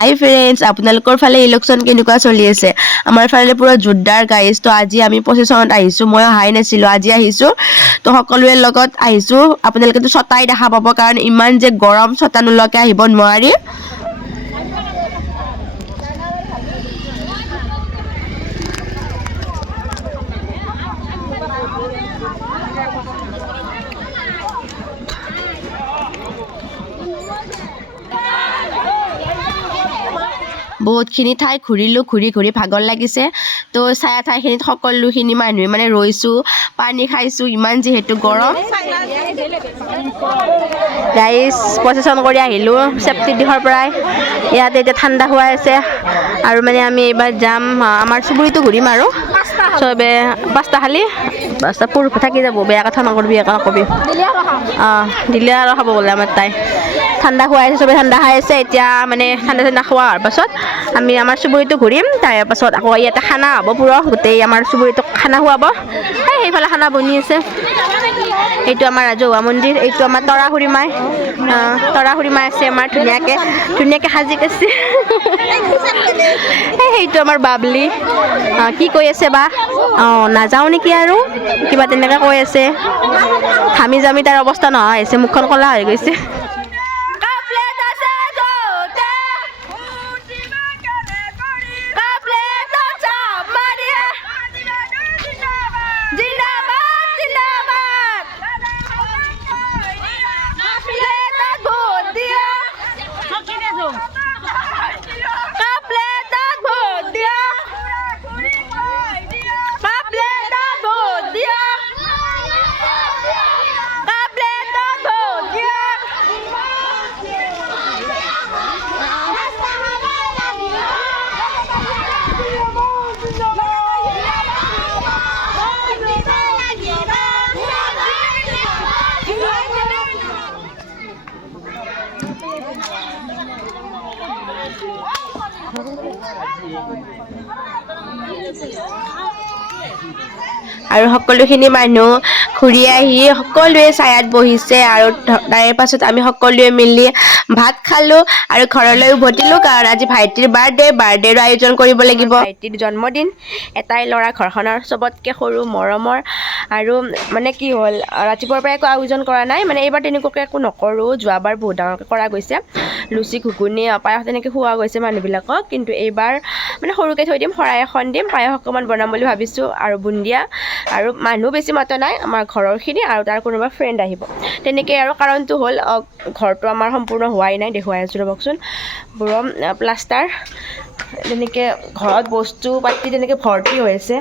হাই friends, আপোনালোকৰ ফালে election কেনেকুৱা চলি আছে? আমাৰ ফালে পুৰা জোৰদাৰ গাইজ। তো আজি আমি প্ৰচেশ্যনত আহিছোঁ, মই অহাই নাছিলোঁ, আজি আহিছোঁ। তো সকলোৰে লগত আহিছোঁ। আপোনালোকেতো ছটাই দেখা পাব, কাৰণ ইমান যে গৰম, ছটা নোলোৱাকৈ আহিব নোৱাৰি। বহুতখিনি ঠাই ঘূৰিলোঁ, ঘূৰি ভাগৰ লাগিছে। তো চায়া ঠাইখিনিত সকলোখিনি মানুহে মানে ৰৈছোঁ, পানী খাইছোঁ, ইমান যিহেতু গৰম। গাইজ, প্ৰচেশ্যন কৰি আহিলোঁ চেফটি দিশৰ পৰাই। ইয়াতে এতিয়া ঠাণ্ডা খুৱাই আছে, আৰু মানে আমি এইবাৰ যাম, আমাৰ চুবুৰীটো ঘূৰিম আৰু চবে। পাঁচটা খালি পাঁচটা পুৰুষ থাকি যাব, বেয়া কথা নকৰিবি, একো নকবি। দিলে আৰু খাব বোলে আমাৰ তাই। ঠাণ্ডা খুৱাই আছে, চবে ঠাণ্ডা খাই আছে। এতিয়া মানে ঠাণ্ডা খোৱাৰ পাছত আমি আমাৰ চুবুৰীটো ঘূৰিম। তাৰ পাছত আকৌ ইয়াতে খানা হ'ব, পুৰা গোটেই আমাৰ চুবুৰীটোক খানা খুৱাব। সেইফালে খানা বনি আছে। এইটো আমাৰ ৰাজহুৱা মন্দিৰ, এইটো আমাৰ তৰা খুৰী মাই। তৰা খুৰী মাই আছে আমাৰ, ধুনীয়াকৈ সাজি কাচি। সেইটো আমাৰ বাবলি। কি কৈ আছে বা? নাযাওঁ নেকি আৰু কিবা তেনেকৈ কৈ আছে। ঘামি জামি তাৰ অৱস্থা নোহোৱা হৈছে, মুখখন ক'লা হৈ গৈছে। আৰু সকলোখিনি মানুহ ঘূৰি আহি সকলোৱে ছায়াত বহিছে, আৰু তাৰে পাছত আমি সকলোৱে মিলি ভাত খালোঁ আৰু ঘৰলৈ উভতিলোঁ, কাৰণ আজি ভাইটিৰ বাৰ্থডেৰ আয়োজন কৰিব লাগিব। ভাইটিৰ জন্মদিন, এটাই ল'ৰা ঘৰখনৰ চবতকৈ সৰু, মৰমৰ। আৰু মানে কি হ'ল, ৰাতিপুৱাৰ পৰা একো আয়োজন কৰা নাই, মানে এইবাৰ তেনেকুৱাকৈ একো নকৰোঁ। যোৱাবাৰ বহুত ডাঙৰকৈ কৰা গৈছে, লুচি ঘুগুনি পায়স তেনেকৈ খোৱা গৈছে মানুহবিলাকক, কিন্তু এইবাৰ মানে সৰুকৈ থৈ দিম, শৰাই এখন দিম, পায়স অকণমান বনাম বুলি ভাবিছোঁ, আৰু বুন্দিয়া। আৰু মানুহ বেছি মতা নাই, আমাৰ ঘৰৰখিনি আৰু তাৰ কোনোবা ফ্ৰেণ্ড আহিব তেনেকৈ। আৰু কাৰণটো হ'ল, ঘৰটো আমাৰ সম্পূৰ্ণ হোৱাই নাই, দেখুৱাই আছোঁ ৰ'বকচোন। প্লাষ্টাৰ তেনেকৈ ঘৰত বস্তু পাতি তেনেকৈ ভৰ্তি হৈ আছে।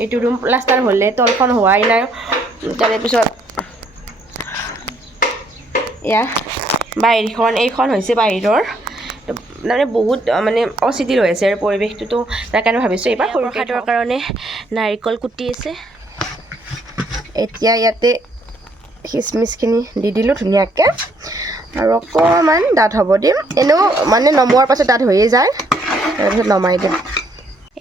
এইটো ৰুম প্লাষ্টাৰ হ'লে, তলখন হোৱাই নাই। তাৰপিছত বাহিৰখন, এইখন হৈছে বাহিৰৰ। তাৰমানে বহুত মানে অচিদিল হৈ আছে আৰু পৰিৱেশটোতো, তাৰ কাৰণে ভাবিছোঁ এইবাৰ প্ৰসাদৰ কাৰণে নাৰিকল কুটি আছে। এতিয়া ইয়াতে খিচমিচখিনি দি দিলোঁ ধুনীয়াকৈ, আৰু অকণমান ডাঠ হ'ব দিম। এনেও মানে নমোৱাৰ পাছত ডাঠ হৈয়ে যায়, তাৰপিছত নমাই দিম।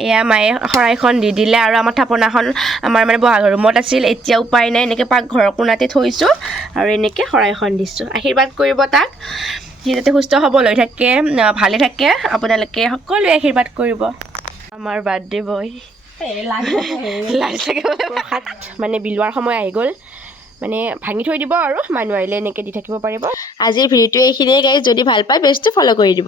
এয়া মায়ে শৰাইখন দি দিলে, আৰু আমাৰ থাপনাখন আমাৰ মানে বহাগৰ ৰুমত আছিল, এতিয়া উপায় নাই, এনেকৈ পাকঘৰৰ কোণাতে থৈছোঁ, আৰু এনেকৈ শৰাইখন দিছোঁ। আশীৰ্বাদ কৰিব তাক, সি যাতে সুস্থ সবল হৈ থাকে, ভালে থাকে। আপোনালোকে সকলোৱে আশীৰ্বাদ কৰিব। আমাৰ বাৰ্থডে বয় প্ৰসাদ মানে বিলোৱাৰ সময় আহি গ'ল, মানে ভাঙি থৈ দিব, আৰু মানুহ আহিলে এনেকৈ দি থাকিব পাৰিব। আজিৰ ভিডিঅ'টো এইখিনিয়ে গাইজ। যদি ভাল পায় পেজটো ফ'ল' কৰি দিব।